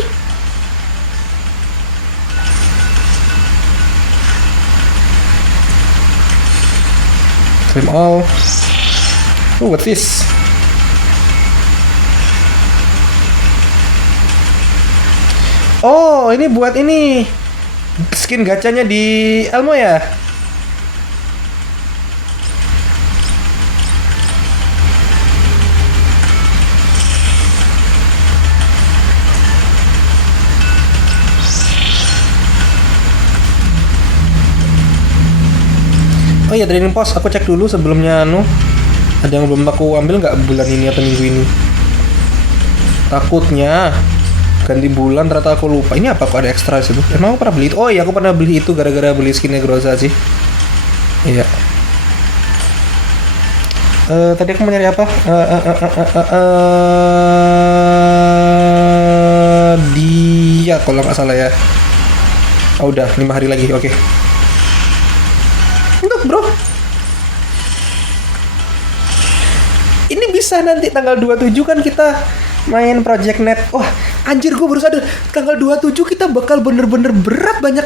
Claim all. Oh, what's this? Oh, ini buat ini skin gacanya di Elmo ya? Oh iya, training post aku cek dulu sebelumnya ada yang belum aku ambil nggak bulan ini atau minggu ini? Takutnya ganti bulan ternyata aku lupa. Ini apa kok ada ekstra situ? Emang aku pernah beli itu? Oh iya, aku pernah beli itu gara-gara beli skinnya Groza sih. Iya. Tadi aku mau nyari apa? Dia kalau nggak salah ya. Oh udah 5 hari lagi, oke. Untuk bro. Ini bisa nanti tanggal 27 kan kita main Project Net. Wah, anjir gue baru sadar tanggal 27 kita bakal bener-bener berat banyak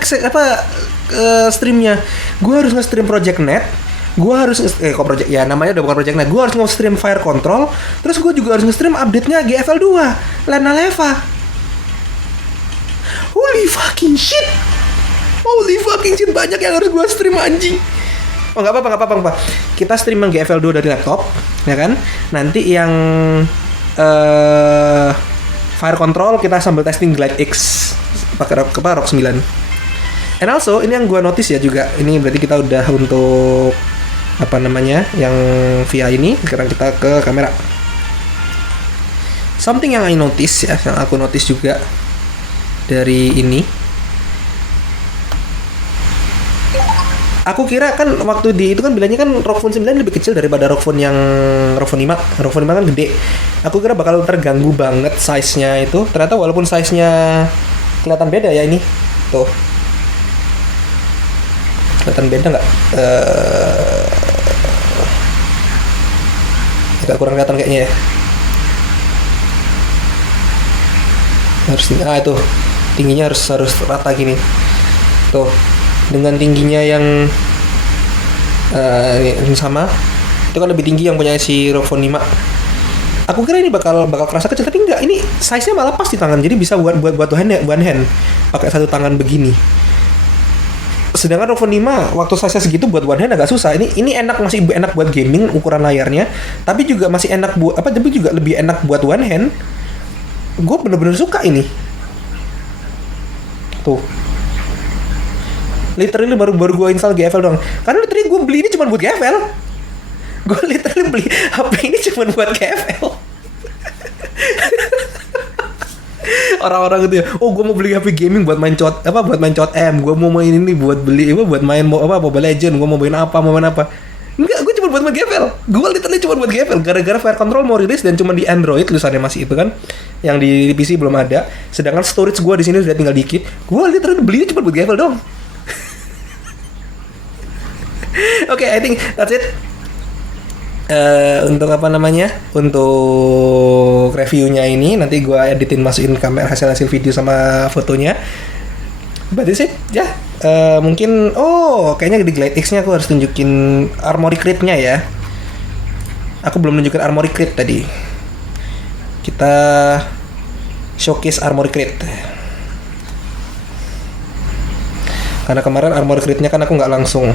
streamnya. Gue harus nge-stream Project Net. Gue harus kok Project ya namanya udah bukan Project Net. Gue harus nge-stream Fire Control. Terus gue juga harus nge-stream update-nya GFL 2 Lana Leva. Holy fucking shit. Banyak yang harus gue stream anjing. Oh nggak apa-apa. Kita stream yang GFL 2 dari laptop, ya kan? Nanti yang Fire Control kita sambil testing Glide X pakai ROG 9. And also ini yang gue notice ya juga. Ini berarti kita udah untuk apa namanya yang via ini. Sekarang kita ke kamera. Something yang I notice ya, yang aku notice juga dari ini. Aku kira kan waktu di itu kan bilangnya kan ROG Phone 9 lebih kecil daripada ROG Phone 5. ROG Phone 5 kan gede. Aku kira bakal terganggu banget size-nya itu. Ternyata walaupun size-nya kelihatan beda ya ini. Tuh. Kelihatan beda nggak? Agak kurang kelihatan kayaknya ya. Harus itu. Tingginya harus rata gini. Tuh. Dengan tingginya yang sama, itu kan lebih tinggi yang punya si ROG Phone 5. Aku kira ini bakal kerasa kecil, tapi enggak. Ini size-nya malah pas di tangan, jadi bisa buat one hand pakai satu tangan begini. Sedangkan ROG Phone 5 waktu size segitu buat one hand agak susah. Ini masih enak buat gaming ukuran layarnya, tapi juga masih enak tapi juga lebih enak buat one hand. Gue bener-bener suka ini. Tuh. Literally baru gue install GFL dong. Karena literally gue beli ini cuma buat GFL. Gue literally beli HP ini cuma buat GFL. Orang-orang gitu ya, oh gue mau beli HP gaming buat main buat main COD M, gue mau main ini buat beli buat main Mobile Legend, gue mau main apa. Enggak, gue cuma buat main GFL. Gue literally cuma buat GFL. Gara-gara Fire Control mau rilis dan cuma di Android tulisannya masih itu kan, yang di PC belum ada. Sedangkan storage gue di sini sudah tinggal dikit. Gue literally belinya cuma buat GFL dong. Oke, I think that's it. Untuk untuk reviewnya ini nanti gue editin masukin kamera hasil video sama fotonya. But that's it ya. Mungkin kayaknya di Glide X-nya aku harus tunjukin Armory Crate-nya ya. Aku belum nunjukin Armory Crate tadi. Kita showcase Armory Crate. Karena kemarin Armory Crate-nya kan aku nggak langsung.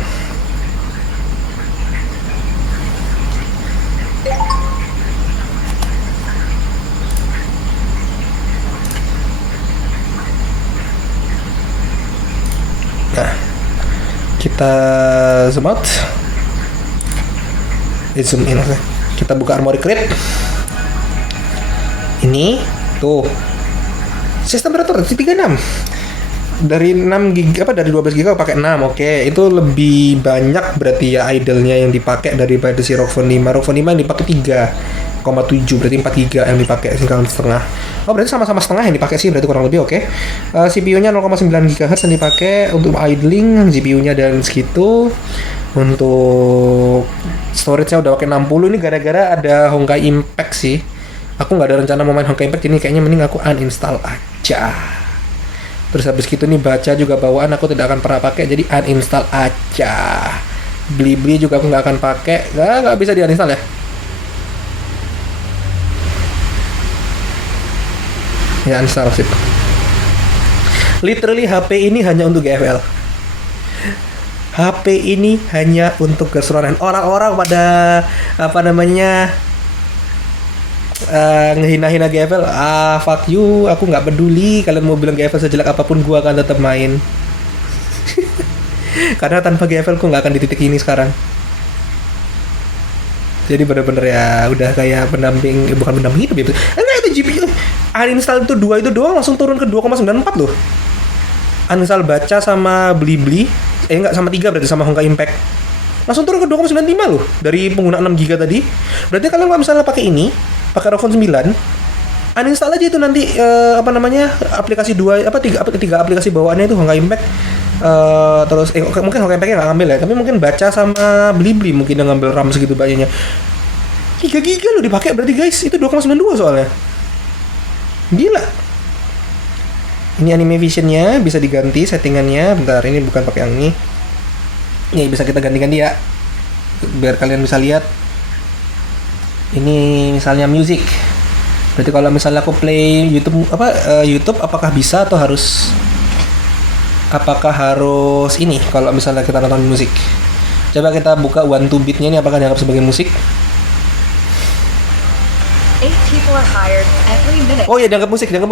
Nah, kita zoom out, zoom in, kita buka Armory Crate. Ini tuh sistem temperatur 36 dari 6 GB dari 12 GB pakai 6. Oke, itu lebih banyak berarti ya idle-nya yang dipakai daripada si ROG Phone 5. ROG Phone 5 yang dipakai 3,7, berarti 4 GB yang dipakai, setengah. Oh, berarti sama-sama setengah yang dipakai sih, berarti kurang lebih oke. CPU-nya 0,9 GHz yang dipakai untuk idling, GPU-nya dan segitu. Untuk storage-nya udah pakai 60. Ini gara-gara ada Honkai Impact sih. Aku nggak ada rencana mau main Honkai Impact ini, kayaknya mending aku uninstall aja. Terus habis gitu nih baca juga bawaan aku tidak akan pernah pakai, jadi uninstall aja. Beli juga aku nggak akan pakai, nggak bisa di uninstall ya. Ya uninstall sip. Literally HP ini hanya untuk GFL. HP ini hanya untuk keseluruhan. Orang-orang pada ngehina-hina GFL, fuck you, aku nggak peduli. Kalian mau bilang GFL sejelek apapun, gua akan tetap main. Karena tanpa GFL gua nggak akan di titik ini sekarang. Jadi bener-bener ya udah kayak pendamping, bukan pendamping hidup ya. Enggak, itu GPU uninstall itu 2 itu doang langsung turun ke 2,94 loh. Uninstall baca sama beli enggak sama 3 berarti sama Honkai Impact. Langsung turun ke 2,95 loh dari pengguna 6 GB tadi. Berarti kalian kalau misalnya pakai ini, pakai ROG Phone 9, uninstall aja itu nanti aplikasi 3 aplikasi bawaannya itu Honkai Impact. Terus mungkin Honkai Impact-nya nggak ngambil ya, tapi mungkin baca sama beli mungkin yang ngambil RAM segitu banyaknya. 3 GB loh dipakai berarti guys, itu 2,92 soalnya. Gila. Ini anime vision-nya bisa diganti settingannya. Bentar, ini bukan pakai yang ini. Ini bisa kita ganti ya. Biar kalian bisa lihat. Ini misalnya music. Berarti kalau misalnya aku play YouTube YouTube apakah bisa atau harus ini kalau misalnya kita nonton musik. Coba kita buka 1-2-bit-nya ini apakah dianggap sebagai musik? 8 people are hired every minute. Oh ya, dianggap musik. Get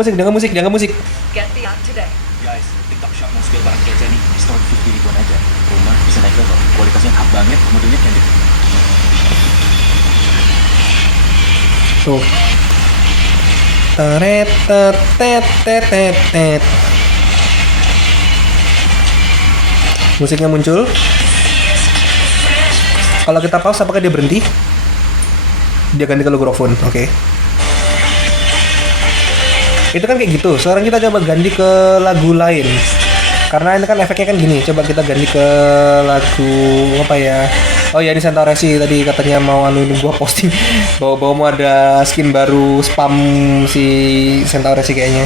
the app today. Guys, TikTok Shop mau skill barang kayak nih, di store 50 ribuan aja. Rumah bisa naik level, kualitasnya hak banget, modelnya candid. Tuh. Tet. Musiknya muncul. Kalau kita pause apakah dia berhenti? Dia ganti ke logo phone. Oke. Itu kan kayak gitu. Sekarang kita coba ganti ke lagu lain. Karena ini kan efeknya kan gini. Coba kita ganti ke lagu apa ya? Oh ya, ini Centauresi tadi katanya mau ini gua posting. Bawa-bawa mau ada skin baru spam si Centauresi kayaknya.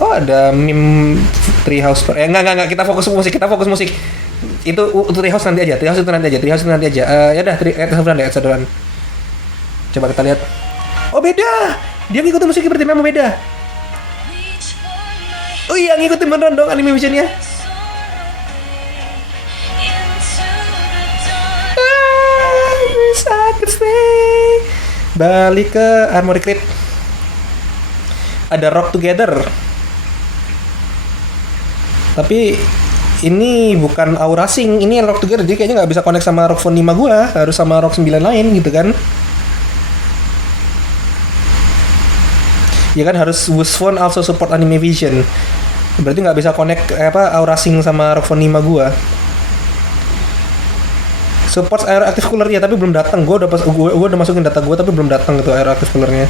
Oh, ada meme Treehouse. Enggak, kita fokus musik. Itu Treehouse nanti aja. Treehouse itu nanti aja. Ya udah, Edsodran. Coba kita lihat. Oh, beda. Dia ngikutin musiknya berarti memang beda. Oh iya, ngikutin beneran dong anime vision-nya. Balik ke Armory Crate. Ada Rock Together. Tapi ini bukan Aura Sync, ini ROG Together, jadi kayaknya nggak bisa connect sama ROG Phone 5 gua, harus sama ROG 9 lain gitu kan. Ya kan, harus Whose Phone also support Anime Vision. Berarti nggak bisa connect Aura Sync sama ROG Phone 5 gua. Support Air Active Cooler ya, tapi belum datang. Gua udah masukin data gua tapi belum datang gitu Air Active Coolernya.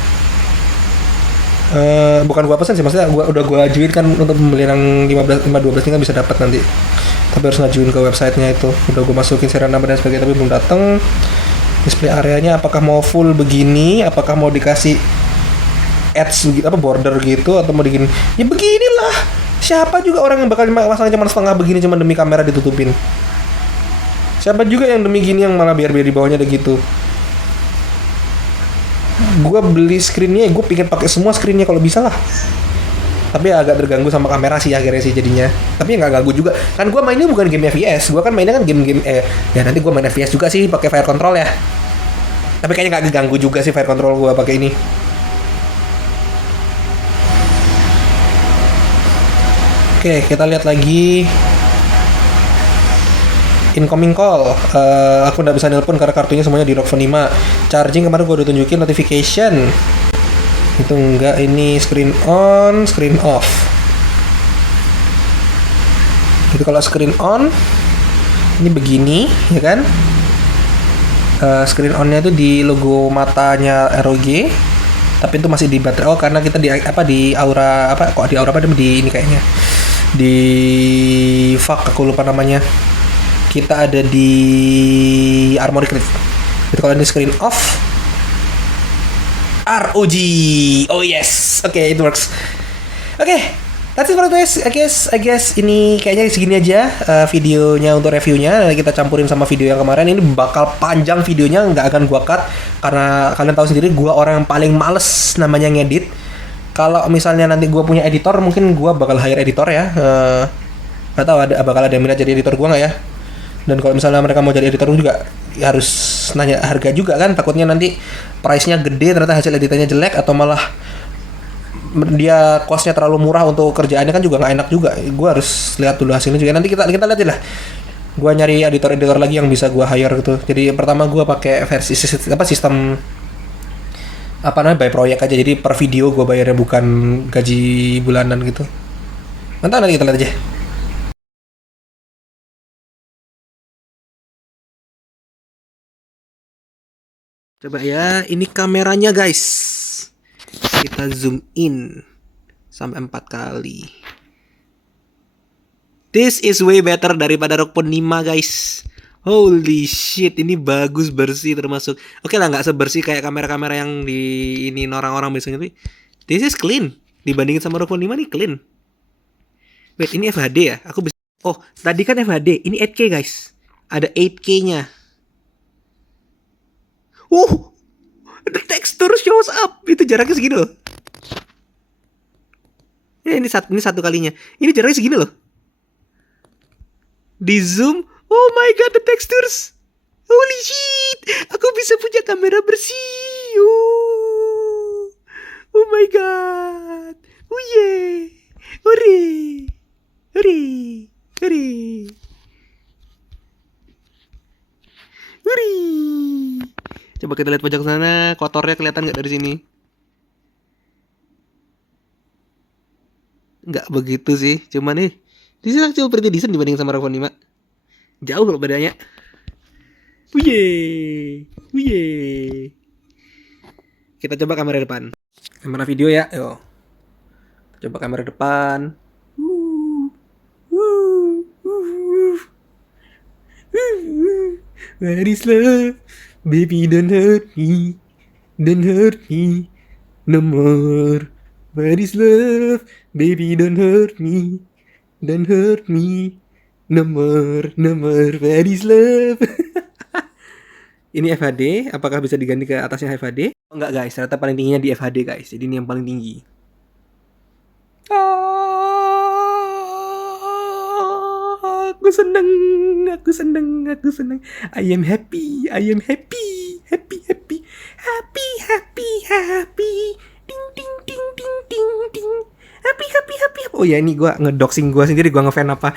Bukan gua pesan sih, maksudnya gua ajuin kan untuk pembelian yang 512 ini kan bisa dapat nanti. Tapi harus ngajuin ke websitenya itu. Udah gua masukin serial number dan sebagainya tapi belum datang. Display areanya apakah mau full begini, apakah mau dikasih edge gitu, border gitu, atau mau bikin ya beginilah. Siapa juga orang yang bakal masang cuma setengah begini cuma demi kamera ditutupin. Siapa juga yang demi gini yang malah biar di bawahnya ada gitu. Gue beli screennya, gue pengen pakai semua screennya kalau bisa lah. Tapi agak terganggu sama kamera sih akhirnya sih jadinya. Tapi nggak ganggu juga. Kan gue mainnya bukan game FPS, gue kan mainnya kan game-game ya nanti gue main FPS juga sih pakai fire control ya. Tapi kayaknya nggak ganggu juga sih fire control gue pakai ini. Oke, kita lihat lagi. Incoming call, aku nggak bisa nelpon karena kartunya semuanya di ROG Phone 5. Charging kemarin gue udah tunjukin, notification itu enggak, ini screen on, screen off. Jadi kalau screen on ini begini ya kan, screen onnya itu di logo matanya ROG, tapi itu masih di baterai. Oh karena kita di Aura di ini kayaknya di fuck aku lupa namanya. Kita ada di Armoury Crate. Jadi kalau ini screen off, ROG. Oh yes, oke, it works. Oke, that's it for today. I guess ini kayaknya segini aja videonya untuk reviewnya. Nanti kita campurin sama video yang kemarin. Ini bakal panjang videonya, nggak akan gua cut karena kalian tahu sendiri gua orang yang paling males namanya ngedit. Kalau misalnya nanti gua punya editor, mungkin gua bakal hire editor ya. Nggak tahu bakal ada yang minat jadi editor gua nggak ya. Dan kalau misalnya mereka mau jadi editor juga ya harus nanya harga juga kan, takutnya nanti price-nya gede ternyata hasil editannya jelek, atau malah dia cost-nya terlalu murah untuk kerjaannya kan juga nggak enak juga. Gue harus lihat dulu hasilnya juga, nanti kita lihat lah. Gue nyari editor lagi yang bisa gue hire gitu. Jadi pertama gue pakai versi sistem by proyek aja, jadi per video gue bayarnya bukan gaji bulanan gitu. Nanti kita lihat aja. Coba ya, ini kameranya guys. Kita zoom in sampai 4 kali. This is way better daripada ROG Phone 5 guys. Holy shit, ini bagus, bersih termasuk. Oke lah, nggak sebersih kayak kamera-kamera yang di ini orang-orang biasanya, tapi this is clean. Dibandingin sama ROG Phone 5 nih clean. Wait, ini FHD ya? Aku bisa. Oh, tadi kan FHD, ini 8K guys. Ada 8K-nya. The texture shows up. Itu jaraknya segini loh. Ya, ini satu kalinya. Ini jaraknya segini loh. Di zoom, oh my god, the textures. Holy shit, aku bisa punya kamera bersih. Oh my god. Oh yeah. Hore. Hore. Hore. Hore. Coba kita lihat pojok sana, kotornya kelihatan nggak dari sini? Nggak begitu sih, cuman nih, this is actually pretty decent dibanding sama ROG Phone 5. Jauh loh bedanya. Wuye. Kita coba kamera depan. Kamera video ya, yo. Coba kamera depan. Where is love? Baby don't hurt me no more. Where is love? Baby don't hurt me no more. Where is love? Ini FHD, apakah bisa diganti ke atasnya HFHD? Oh, enggak guys, ternyata paling tingginya di FHD guys. Jadi ini yang paling tinggi. Aku seneng. I am happy. Happy. Ding. happy. Oh ya, ini gue ngedoxing gue sendiri, gue ngefan apa.